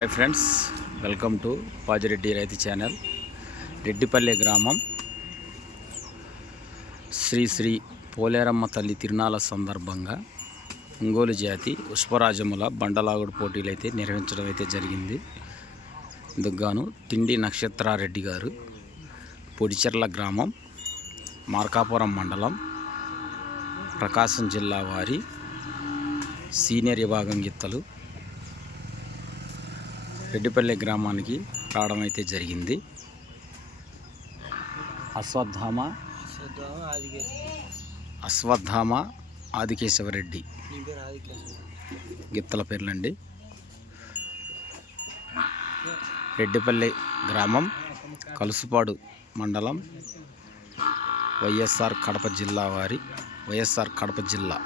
Hi friends welcome to Pajireddy రైతు channel Reddipalle గ్రామం శ్రీ శ్రీ పోలేరమ్మ తల్లి తిరునాళ్ళ సందర్భంగా ఒంగోలు జాతి పుష్పరాజముల బండలాగుడు పోటీలు అయితే నిర్వహించడం అయితే జరిగింది ఇందుకు తిండి నక్షత్రారెడ్డి గారు పొడిచెర్ల గ్రామం మార్కాపురం మండలం ప్రకాశం జిల్లా వారి సీనియర్ విభాగం గిత్తలు రెడ్డిపల్లి గ్రామానికి రావడం అయితే జరిగింది. అశ్వత్థామ అశ్వత్థామ ఆదికేశవరెడ్డి. గిత్తల పేర్లండి. రెడ్డిపల్లి గ్రామం కలుసుపాడు మండలం వైఎస్ఆర్ కడప జిల్లా వారి వైఎస్ఆర్ కడప జిల్లా.